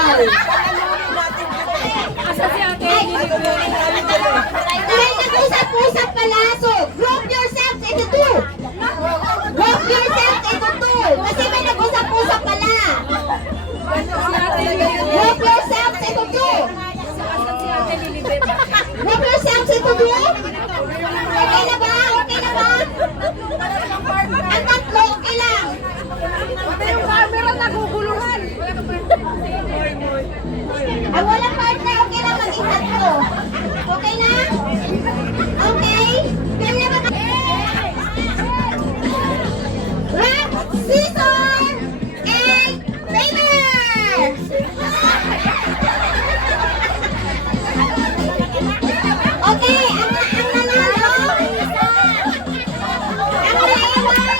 Bawal. Dahil nag-usap-usap pala, so group yourselves into two. Group yourselves into two. Kasi may nag-usap-usap pala. Group yourselves into two. Group yourselves into two. Okay na ba? Okay na ba? Ang tatlo, okay lang. Yung camera naguguluhan. Ang walang partner, okay lang maging tatlo. Okay na? Okay? Kaya na ba? Rock, scissors, and paper! Okay, ang nanalo. Ang naiwan.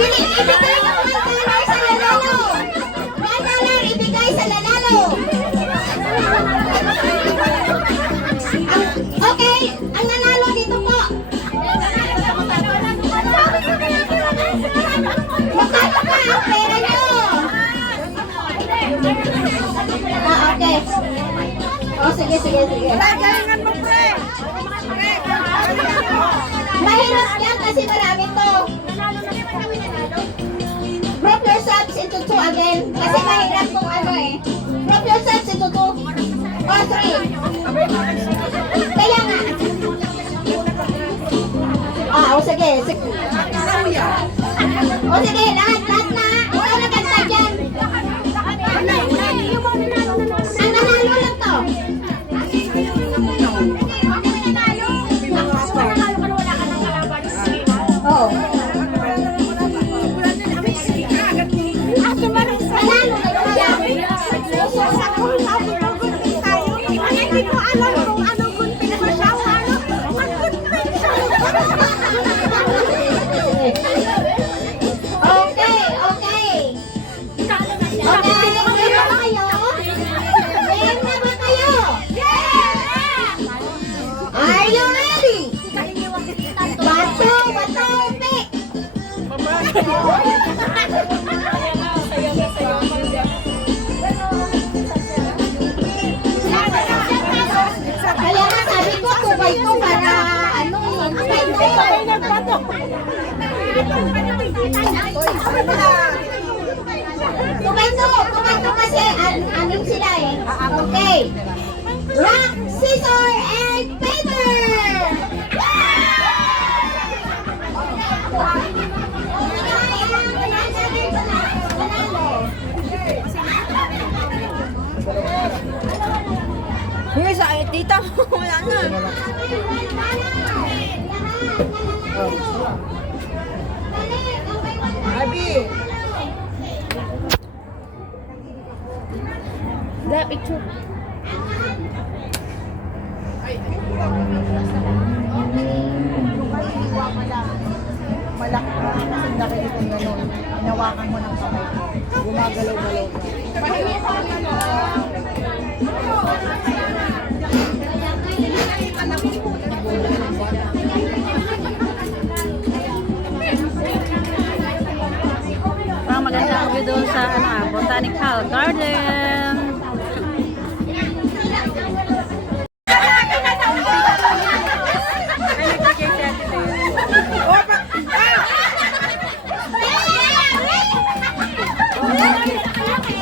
Ibigay ng $1 sa nanalo. $1 ibigay sa nanalo. Okay, ang nanalo dito po. Magkano pa ang pera nyo? Okay. Oh, sige. Galingan mo, pre. Mahirap yan kasi marami to. Group yourselves into two again. Kasi mahirap kung ano eh. Group yourselves into two. Or three. Kaya nga. Sige. Sige, lahat na. Ikaw na kanta dyan. Ang nanalo lang to. Oo. Nanalo na to siya. Hindi ko alam kung ano kung pinasasyawa. Okay. Game na ba kayo? Game na ba kayo? Are you ready? Bato, pick! Kaya nga sabi ko, tubay ko para ano Tubay to kasi anim sila eh. Okay. Rock, scissors, and paper! Yung sa tita mo, wala na. Abi. Grab picture. Malaki kasi laki itong gano'n. Hinawakan mo ng kamay ko. Gumagalaw-galaw ka. Pahingi sa ano. Parang maganda ang view doon sa Botanical Garden.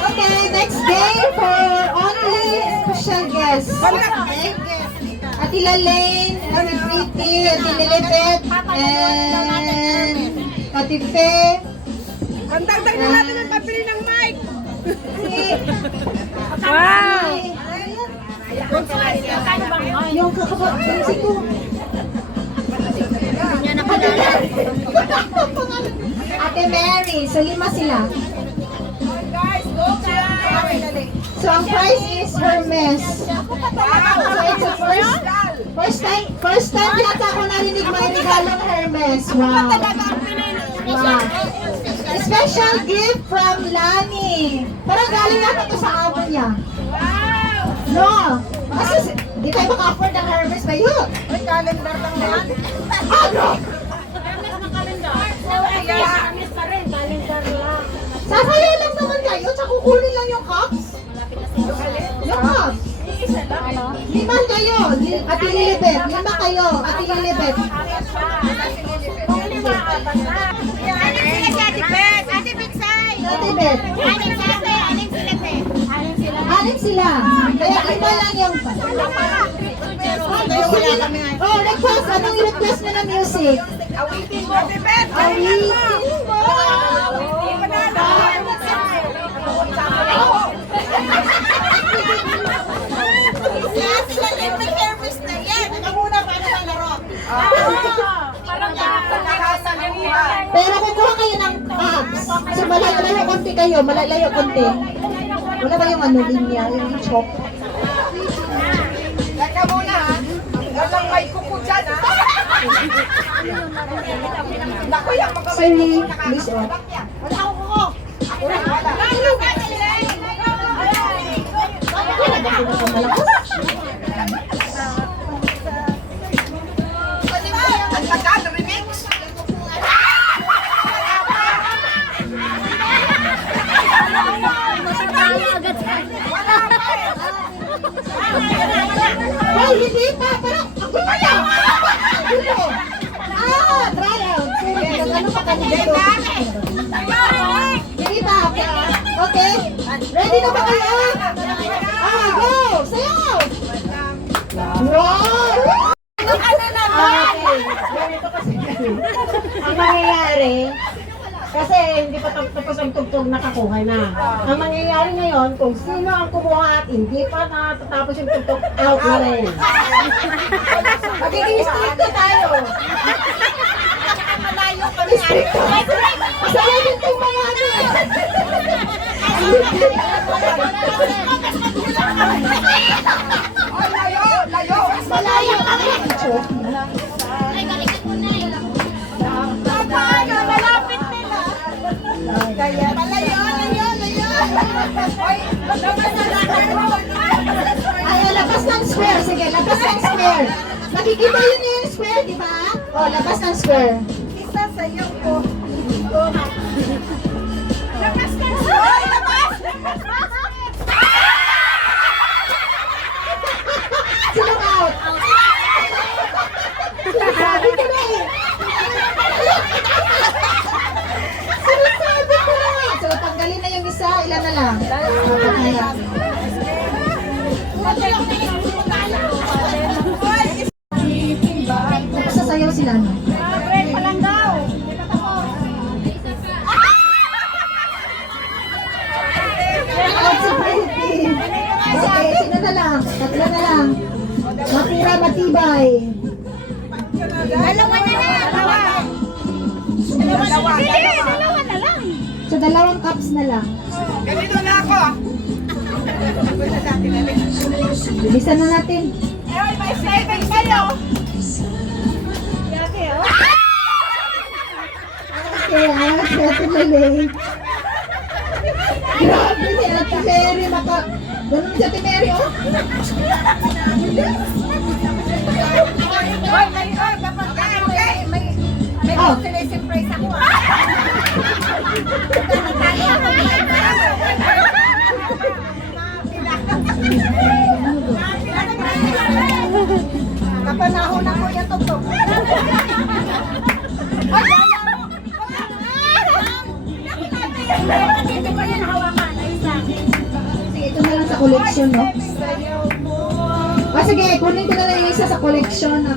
Okay, next day for only special guests. Okay? Ati Lalaine, Ati Pretty, Ati Lilibet, and Ati Fe. Ang dagdag na natin ang papili ng mic. Wow! Yung kakapag-fancy ko. Ate Mary, so 5 sila. Guys, go guys. So ang price is Hermes. So it's a first time yata ako narinig may regalong Hermes. Wow. Wow. Special gift from Lani. Parang galing natin ito sa amo niya. No. Kasi di tayo maka-afford ng Hermes ba yun? May calendar lang yan. Ano? Sasaya lang naman kayo, tsaka kukunin lang yung cups. Yung cups. Lima kayo. Ate Lilibet. Lima kayo. Ate Lilibet. Ate Bet. Anim sila. Kaya lima lang yung... Oh, request. Anong i-request nyo na music? Awitin mo, Bebet! Awitin mo. Pero kukuha kayo ng apps. So malalayo konti kayo, malalayo konti. Wala ba yung ano linya, yung chok? Teka muna ha. Walang may kuko dyan ha. Naku, yung mga Sorry, please oh. wala akong kuko. Wala. Ang tagal, remix. Hoy, hindi pa, parang ako pala. Dito. Try out. Sorry, ano pa kami dito? Hindi pa. Okay. Ready na ba kayo? Go! Sayaw! Wow! Okay. Ganito kasi ang mangyayari, kasi hindi pa tapos ang tugtog nakakuha na. Ang mangyayari ngayon, kung sino ang kumuha at hindi pa natatapos yung tugtog, out na rin. Magiging stricto tayo. Stricto. Masaya din itong mga ano. Ay, layo, layo. Malayo ang ito. Malapit nila. Kaya, malayo, layo, layo. Ay, Ay, labas ng square. Sige, labas ng square. Nakikita yun yung square, di ba? O, labas ng square. isa sa iyo ko. Labas ka! Ay, labas! Sino out? Sabi ko na eh. Sinasabi ko na eh. So, tanggalin na yung isa. Ilan na lang? Sasayaw sila, no? Break pa lang daw. Out si Pretty. Okay, sino na lang? Tatlo na lang. Matira, matibay. Dalawa na lang. Dalawa. Dalawa na lang. So, dalawang cups na lang. Ganito na ako. Bilisan na natin. Ay, may saving kayo. Yate, oh. Kaya, si Ate Malay. Grabe si Ate Mary. Ganun si Ate Mary, oh. Oy, kapag may Oh. surprise ako. Kapanahon ako yung tugtog. Sige, ito na lang sa collection, no? Ah, sige, kunin ko na lang yung isa sa collection na